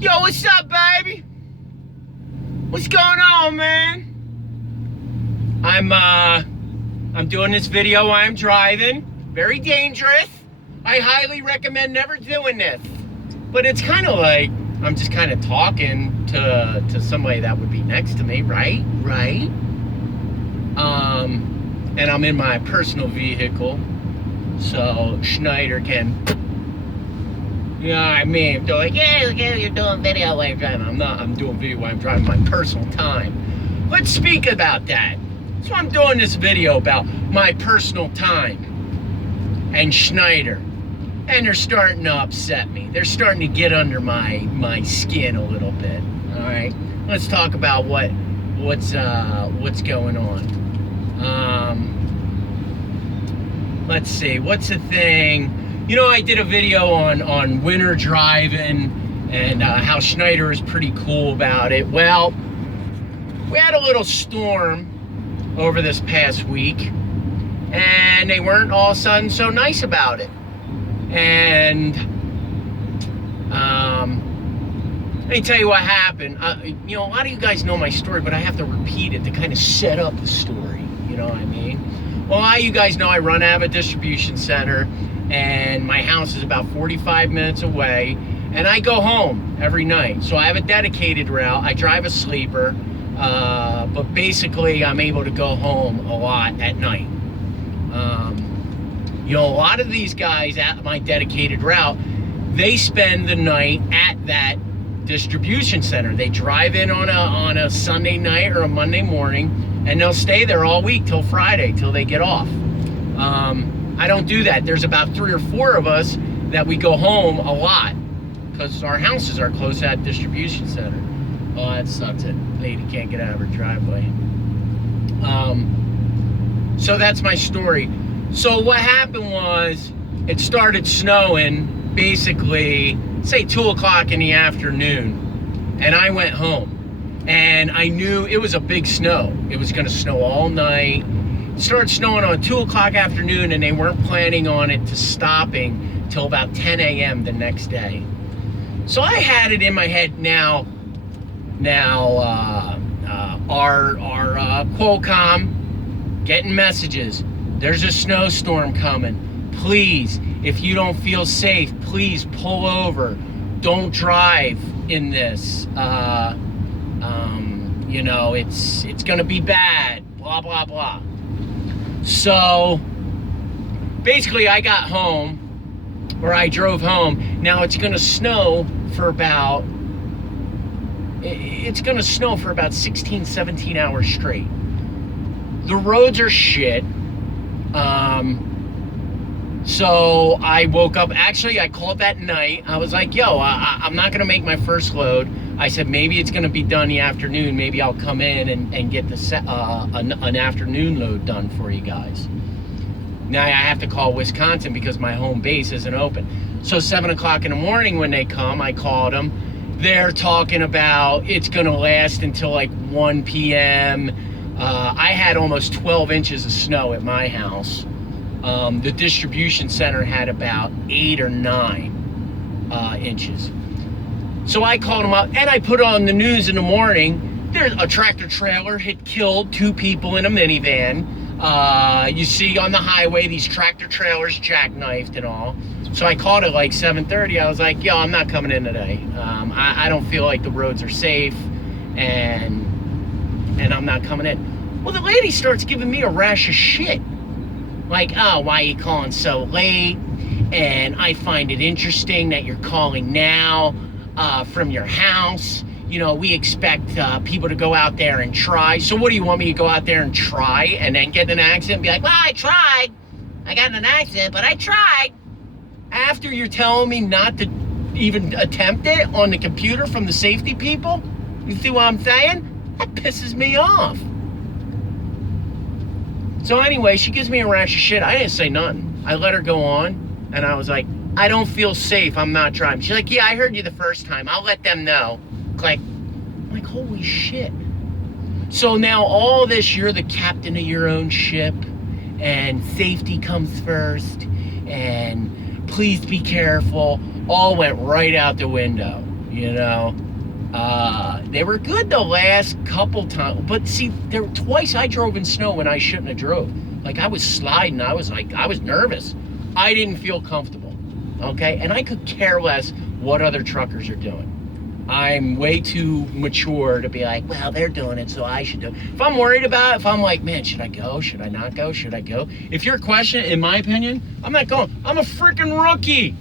Yo, what's up, baby? What's going on, man? I'm doing this video while I'm driving. Very dangerous. I highly recommend never doing this. But it's kind of like I'm just kind of talking to somebody that would be next to me, right? Right? And I'm in my personal vehicle, so Schneider can. You know what I mean? They're like, yeah, you're doing video while you're driving. I'm not. I'm doing video while I'm driving my personal time. Let's speak about that. So I'm doing this video about my personal time and Schneider. And they're starting to upset me. They're starting to get under my skin a little bit. All right, let's talk about what's going on. Let's see, what's the thing? You know, I did a video on winter driving and how Schneider is pretty cool about it. Well, we had a little storm over this past week, and they weren't all of a sudden so nice about it. And let me tell you what happened. You know, a lot of you guys know my story, but I have to repeat it to kind of set up the story. You know what I mean? Well, a lot of you guys know I run out of a distribution center, and my house is about 45 minutes away, and I go home every night. So I have a dedicated route. I drive a sleeper, but basically I'm able to go home a lot at night. You know, a lot of these guys at my dedicated route, they spend the night at that distribution center. They drive in on a Sunday night or a Monday morning, and they'll stay there all week till Friday, till they get off. I don't do that. There's about 3 or 4 of us that we go home a lot because our houses are close to that distribution center. Oh, that sucks. That lady can't get out of her driveway. So that's my story. So what happened was, it started snowing basically, say 2 o'clock in the afternoon, and I went home, and I knew it was a big snow. It was gonna snow all night. It started snowing on 2 o'clock afternoon, and they weren't planning on it to stopping till about 10 a.m. the next day. So I had it in my head our Qualcomm getting messages. There's a snowstorm coming. Please, if you don't feel safe, please pull over. Don't drive in this. You know, it's gonna be bad. Blah blah blah. So basically, I got home, or I drove home. Now it's gonna snow for about. It's gonna snow for about 16, 17 hours straight. The roads are shit. So I woke up, actually I called that night. I was like, yo, I'm not gonna make my first load. I said, maybe it's gonna be done in the afternoon. Maybe I'll come in and get an afternoon load done for you guys. Now I have to call Wisconsin because my home base isn't open. So 7 o'clock in the morning when they come, I called them. They're talking about it's gonna last until like 1 p.m. I had almost 12 inches of snow at my house. The distribution center had about 8 or 9 inches. So I called them up, and I put on the news in the morning. There's a tractor trailer had killed 2 people in a minivan. You see on the highway these tractor trailers jackknifed and all. So I called at like 7:30. I was like, yo, I'm not coming in today. I don't feel like the roads are safe, and I'm not coming in. Well, the lady starts giving me a rash of shit. Like, oh, why are you calling so late? And I find it interesting that you're calling now from your house. You know, we expect people to go out there and try. So what do you want me to go out there and try and then get in an accident and be like, well, I tried. I got in an accident, but I tried. After you're telling me not to even attempt it on the computer from the safety people? You see what I'm saying? That pisses me off. So anyway, she gives me a rash of shit. I didn't say nothing. I let her go on, and I was like, I don't feel safe. I'm not driving. She's like, yeah, I heard you the first time. I'll let them know. I'm like, holy shit. So now all this, you're the captain of your own ship, and safety comes first, and please be careful, all went right out the window. You know, they were good the last couple times, but see, there twice I drove in snow when I shouldn't have drove. Like, I was sliding. I was nervous. I didn't feel comfortable. Okay, and I could care less what other truckers are doing. I'm way too mature to be like, well, they're doing it, so I should do it. If I'm worried about it, if I'm like, man, should I go? Should I not go? Should I go? If your question, in my opinion, I'm not going. I'm a freaking rookie.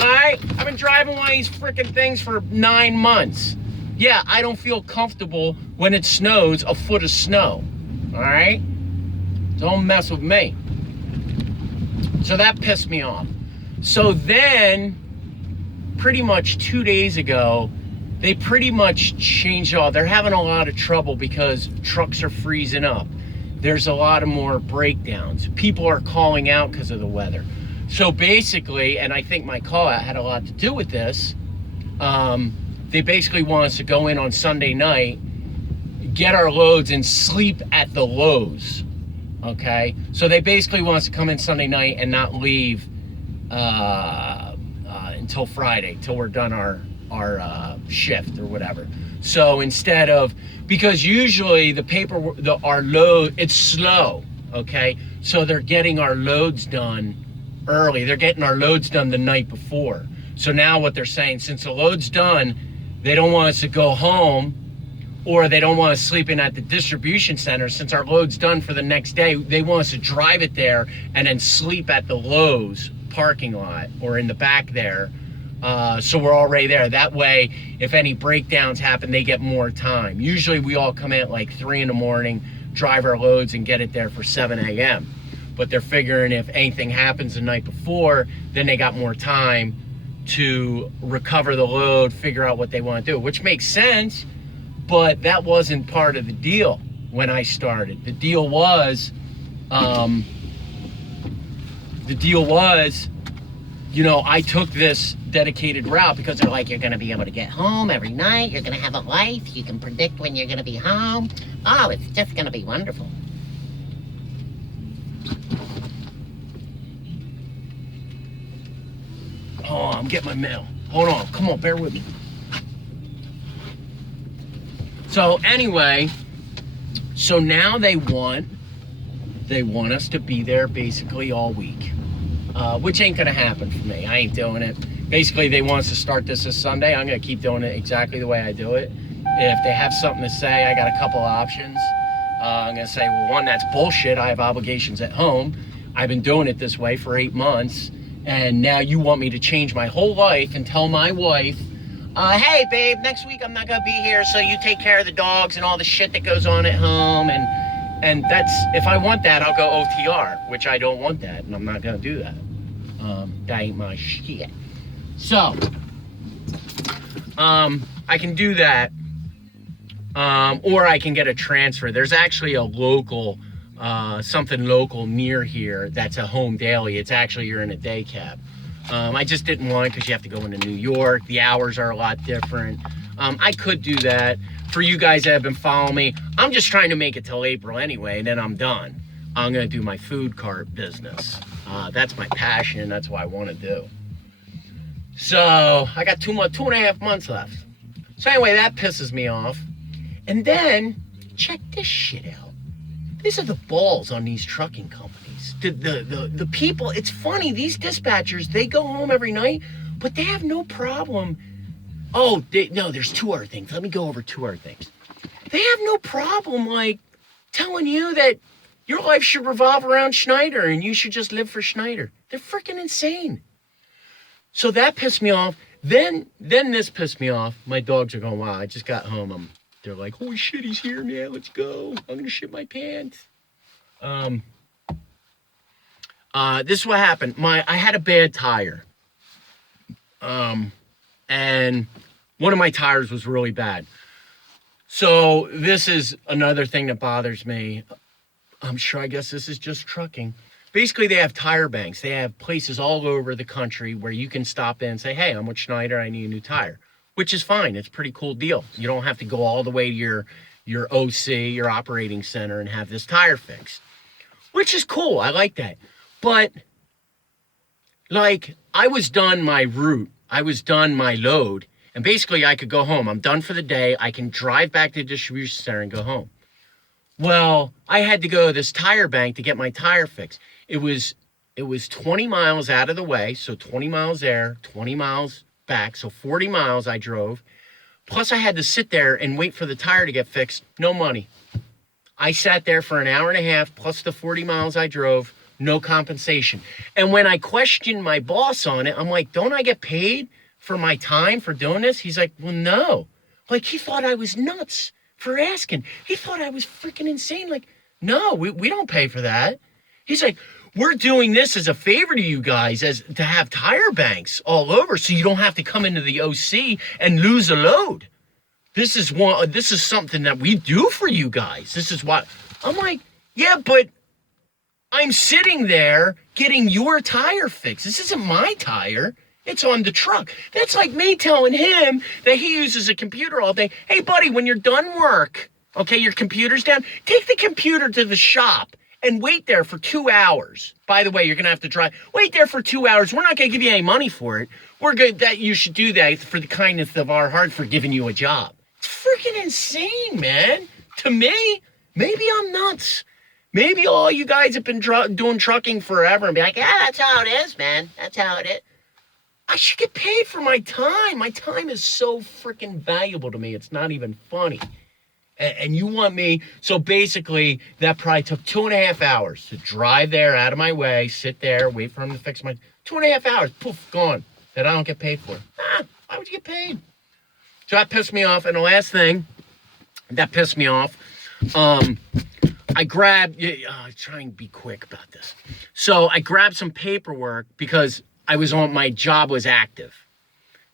All right? I've been driving one of these freaking things for 9 months. Yeah, I don't feel comfortable when it snows a foot of snow. All right? Don't mess with me. So that pissed me off. So then, pretty much 2 days ago, they pretty much changed all. They're having a lot of trouble because trucks are freezing up. There's a lot of more breakdowns. People are calling out because of the weather. So basically, and I think my call out had a lot to do with this, they basically want us to go in on Sunday night, get our loads, and sleep at the Lowe's. Okay? So they basically want us to come in Sunday night and not leave until Friday, till we're done our shift or whatever. So instead of, because usually our load, it's slow, okay? So they're getting our loads done early. They're getting our loads done the night before. So now what they're saying, since the load's done, they don't want us to go home, or they don't want us sleeping at the distribution center. Since our load's done for the next day, they want us to drive it there and then sleep at the Lowe's parking lot or in the back there. So we're already there. That way, if any breakdowns happen, they get more time. Usually we all come in at like 3 in the morning, drive our loads and get it there for 7 a.m. But they're figuring if anything happens the night before, then they got more time to recover the load, figure out what they want to do, which makes sense, but that wasn't part of the deal when I started. The deal was, you know, I took this dedicated route because they're like, you're going to be able to get home every night. You're going to have a life. You can predict when you're going to be home. Oh, it's just going to be wonderful. Oh, I'm getting my mail. Hold on. Come on, bear with me. So anyway, so now they want us to be there basically all week. Which ain't gonna happen for me. I ain't doing it. Basically, they want us to start this Sunday. I'm gonna keep doing it exactly the way I do it. If they have something to say, I got a couple options. I'm gonna say, well, one, that's bullshit. I have obligations at home. I've been doing it this way for 8 months, and now you want me to change my whole life and tell my wife, hey, babe, next week I'm not gonna be here, so you take care of the dogs and all the shit that goes on at home, and that's, if I want that, I'll go OTR, which I don't want that, and I'm not gonna do that. That ain't my shit. So, I can do that, or I can get a transfer. There's actually a local, something local near here that's a home daily. It's actually, you're in a day cab. I just didn't want it because you have to go into New York. The hours are a lot different. I could do that. For you guys that have been following me, I'm just trying to make it till April anyway, and then I'm done. I'm gonna do my food cart business. That's my passion. That's what I want to do. So I got 2.5 months left. So anyway, that pisses me off. And then check this shit out. These are the balls on these trucking companies. The people, it's funny, these dispatchers, they go home every night, but they have no problem. Oh, no, there's 2 other things. Let me go over 2 other things. They have no problem, like, telling you that your life should revolve around Schneider and you should just live for Schneider. They're freaking insane. So that pissed me off. Then this pissed me off. My dogs are going, wow, I just got home. They're like, holy shit, he's here, man. Let's go. I'm going to shit my pants. This is what happened. I had a bad tire. And one of my tires was really bad. So this is another thing that bothers me. I'm sure, I guess this is just trucking. Basically, they have tire banks. They have places all over the country where you can stop in and say, hey, I'm with Schneider, I need a new tire. Which is fine. It's a pretty cool deal. You don't have to go all the way to your OC, your operating center, and have this tire fixed. Which is cool. I like that. But, like, I was done my route. I was done my load. And basically, I could go home. I'm done for the day. I can drive back to the distribution center and go home. Well, I had to go to this tire bank to get my tire fixed. It was 20 miles out of the way, so 20 miles there, 20 miles back, so 40 miles I drove. Plus, I had to sit there and wait for the tire to get fixed. No money. I sat there for an hour and a half, plus the 40 miles I drove, no compensation. And when I questioned my boss on it, I'm like, don't I get paid for my time for doing this? He's like, well, no. Like, he thought I was nuts for asking. He thought I was freaking insane. Like, no, we don't pay for that. He's like, we're doing this as a favor to you guys, as to have tire banks all over so you don't have to come into the OC and lose a load. This is something that we do for you guys. This is what I'm like, yeah, but I'm sitting there getting your tire fixed. This isn't my tire. It's on the truck. That's like me telling him that he uses a computer all day. Hey, buddy, when you're done work, okay, your computer's down, take the computer to the shop and wait there for 2 hours. By the way, you're going to have to drive. Wait there for 2 hours. We're not going to give you any money for it. We're good that you should do that for the kindness of our heart for giving you a job. It's freaking insane, man. To me, maybe I'm nuts. Maybe all you guys have been doing trucking forever and be like, yeah, that's how it is, man. That's how it is. I should get paid for my time. My time is so freaking valuable to me. It's not even funny. And you want me, so basically that probably took 2.5 hours to drive there out of my way, sit there, wait for him to fix my, 2.5 hours, poof, gone, that I don't get paid for. Why would you get paid? So that pissed me off. And the last thing that pissed me off, I grabbed, try and be quick about this. So I grabbed some paperwork because my job was active.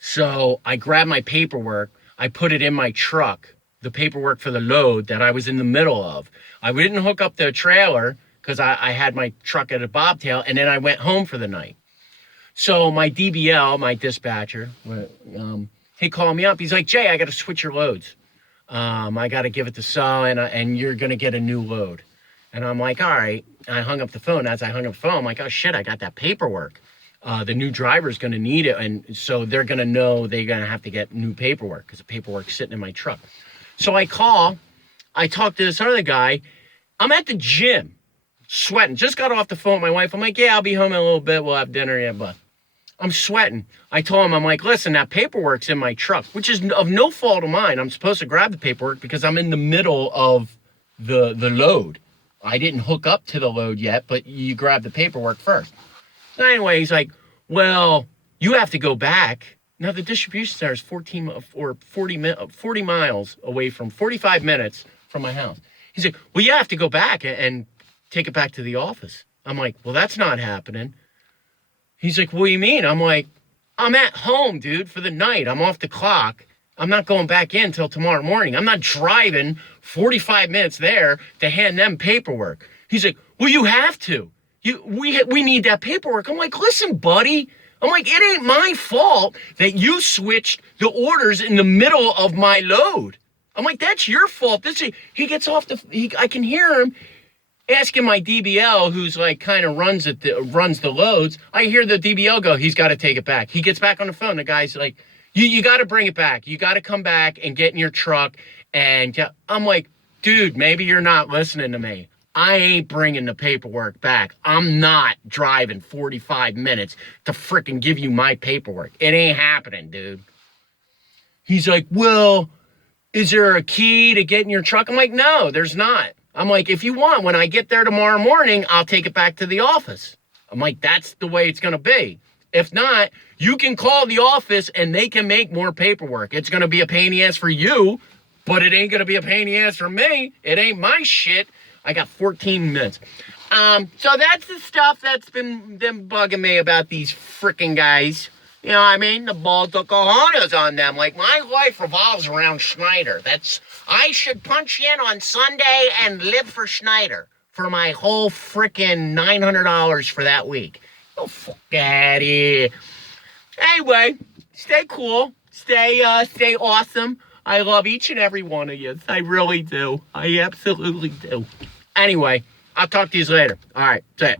So I grabbed my paperwork, I put it in my truck, the paperwork for the load that I was in the middle of. I didn't hook up the trailer because I had my truck at a bobtail, and then I went home for the night. So my DBL, my dispatcher, he called me up. He's like, Jay, I got to switch your loads. I got to give it to Saul, and you're going to get a new load. And I'm like, all right. And I hung up the phone. As I hung up the phone, I'm like, oh, shit, I got that paperwork. The new driver's going to need it. And so they're going to know they're going to have to get new paperwork because the paperwork's sitting in my truck. So I talk to this other guy. I'm at the gym, sweating. Just got off the phone with my wife. I'm like, yeah, I'll be home in a little bit. We'll have dinner. Yeah, but I'm sweating. I told him, I'm like, listen, that paperwork's in my truck, which is of no fault of mine. I'm supposed to grab the paperwork because I'm in the middle of the load. I didn't hook up to the load yet, but you grab the paperwork first. So anyway, he's like, well, you have to go back. Now, the distribution center is 40 miles away from 45 minutes from my house. He's like, well, you have to go back and take it back to the office. I'm like, well, that's not happening. He's like, what do you mean? I'm like, I'm at home, dude, for the night. I'm off the clock. I'm not going back in till tomorrow morning. I'm not driving 45 minutes there to hand them paperwork. He's like, well, you have to. We need that paperwork. I'm like, listen, buddy. I'm like, it ain't my fault that you switched the orders in the middle of my load. I'm like, that's your fault. He gets off I can hear him asking my DBL, who's like kind of runs the loads. I hear the DBL go, he's got to take it back. He gets back on the phone. The guy's like, you got to bring it back. You got to come back and get in your truck. And I'm like, dude, maybe you're not listening to me. I ain't bringing the paperwork back. I'm not driving 45 minutes to frickin' give you my paperwork. It ain't happening, dude. He's like, well, is there a key to get in your truck? I'm like, no, there's not. I'm like, if you want, when I get there tomorrow morning, I'll take it back to the office. I'm like, that's the way it's going to be. If not, you can call the office and they can make more paperwork. It's going to be a pain in the ass for you, but it ain't going to be a pain in the ass for me. It ain't my shit. I got 14 minutes. So that's the stuff that's been them bugging me about these freaking guys. You know what I mean? The balls, the cojones on them. Like, my life revolves around Schneider. I should punch in on Sunday and live for Schneider for my whole freaking $900 for that week. Oh, fuck that here. Anyway, stay cool. Stay awesome. I love each and every one of you. I really do. I absolutely do. Anyway, I'll talk to you later. All right, see ya.